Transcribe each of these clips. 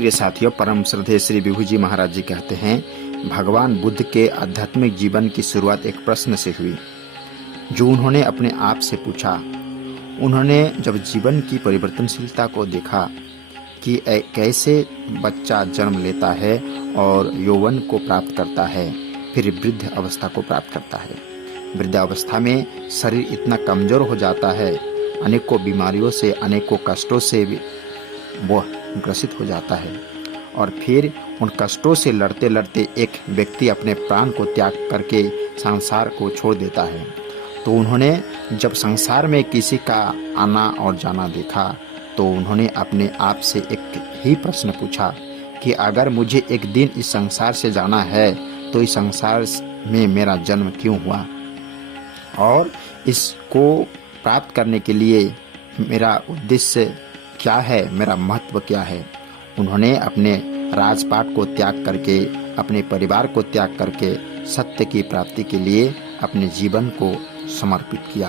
प्रिय साथियों, परम श्रद्धेय श्री विभू जी महाराज जी कहते हैं, भगवान बुद्ध के आध्यात्मिक जीवन की शुरुआत एक प्रश्न से हुई जो उन्होंने अपने आप से पूछा। उन्होंने जब जीवन की परिवर्तनशीलता को देखा कि कैसे बच्चा जन्म लेता है और यौवन को प्राप्त करता है, फिर वृद्ध अवस्था को प्राप्त करता है। वृद्धावस्था में शरीर इतना कमजोर हो जाता है, अनेकों बीमारियों से, अनेकों कष्टों से वह ग्रसित हो जाता है और फिर उन कष्टों से लड़ते लड़ते एक व्यक्ति अपने प्राण को त्याग करके संसार को छोड़ देता है। तो उन्होंने जब संसार में किसी का आना और जाना देखा तो उन्होंने अपने आप से एक ही प्रश्न पूछा कि अगर मुझे एक दिन इस संसार से जाना है तो इस संसार में मेरा जन्म क्यों हुआ और इसको प्राप्त करने के लिए मेरा उद्देश्य क्या है, मेरा महत्व क्या है। उन्होंने अपने राजपाट को त्याग करके, अपने परिवार को त्याग करके सत्य की प्राप्ति के लिए अपने जीवन को समर्पित किया।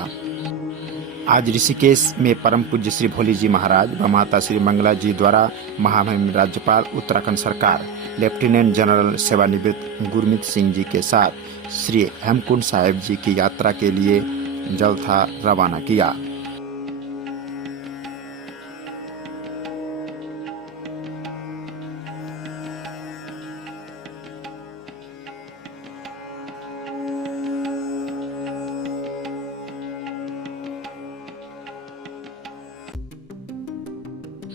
आज ऋषिकेश में परम पूज्य श्री भोली जी महाराज व माता श्री मंगला जी द्वारा महामहिम राज्यपाल उत्तराखंड सरकार लेफ्टिनेंट जनरल सेवानिवृत्त गुरमीत सिंह जी के साथ श्री हेमकुंड साहिब जी की यात्रा के लिए जल था रवाना किया।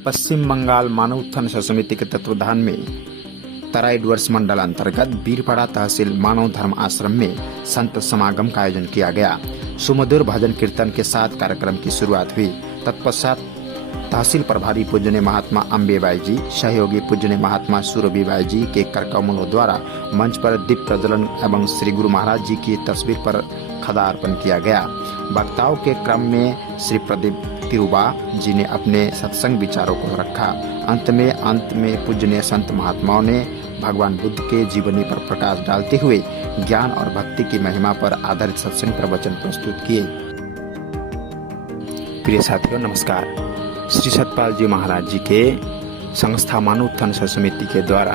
पश्चिम बंगाल मानव उत्थान समिति के तत्वाधान में तराई डुवर्स मंडल अंतर्गत बीरपाड़ा तहसील मानव धर्म आश्रम में संत समागम का आयोजन किया गया। सुमधुर भजन कीर्तन के साथ कार्यक्रम की शुरुआत हुई। तत्पश्चात तहसील प्रभारी पूजनीय महात्मा अम्बेबाई जी, सहयोगी पूजनीय महात्मा सूरभीबाई जी के करकमलों द्वारा मंच पर दीप प्रज्वलन एवं श्री गुरु महाराज जी की तस्वीर पर खदा अर्पण किया गया। वक्ताओं के क्रम में श्री प्रदीप तिरुबा जी ने अपने सत्संग विचारों को रखा। अंत में पूजनीय संत महात्माओं ने भगवान बुद्ध के जीवनी पर प्रकाश डालते हुए ज्ञान और भक्ति की महिमा पर आधारित सत्संग प्रवचन प्रस्तुत किए। प्रिय साथियों, नमस्कार। श्री सतपाल जी महाराज जी के संस्था मानव उत्थान समिति के द्वारा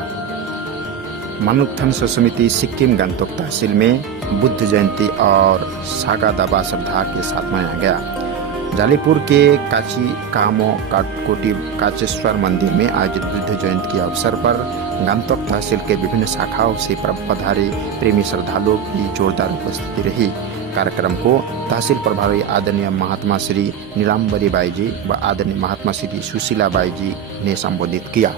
मानव उत्थान समिति सिक्किम गंगटोक तहसील में बुद्ध जयंती और सागा दावा श्रद्धा के साथ मनाया गया। जालीपुर के काची कामो काटकोटी काचेश्वर मंदिर में आयोजित बुद्ध जयंती के अवसर पर गंगटोक तहसील के विभिन्न शाखाओं से पधारे प्रेमी श्रद्धालुओं की जोरदार उपस्थिति रही। कार्यक्रम को तहसील प्रभारी आदरणीय महात्मा श्री नीलांबरी बाई जी व आदरणीय महात्मा श्री सुशीला बाई जी ने संबोधित किया।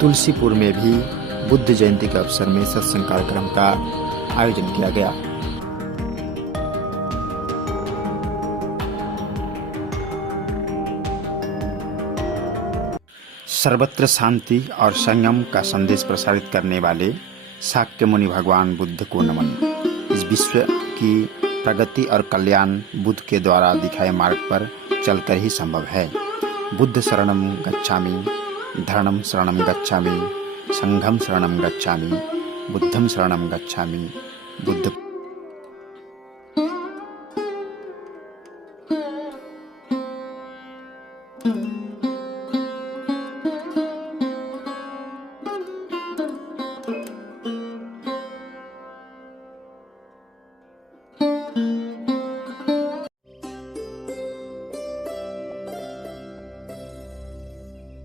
तुलसीपुर में भी बुद्ध जयंती के अवसर में सत्संग कार्यक्रम का आयोजन किया गया। सर्वत्र शांति और संयम का संदेश प्रसारित करने वाले शाक्य मुनि भगवान बुद्ध को नमन। इस विश्व की प्रगति और कल्याण बुद्ध के द्वारा दिखाए मार्ग पर चलकर ही संभव है। बुद्ध शरणम गच्छामि, धर्मं शरणं गच्छामि, संघं शरणं गच्छामि, बुद्धं शरणं गच्छामि। बुद्ध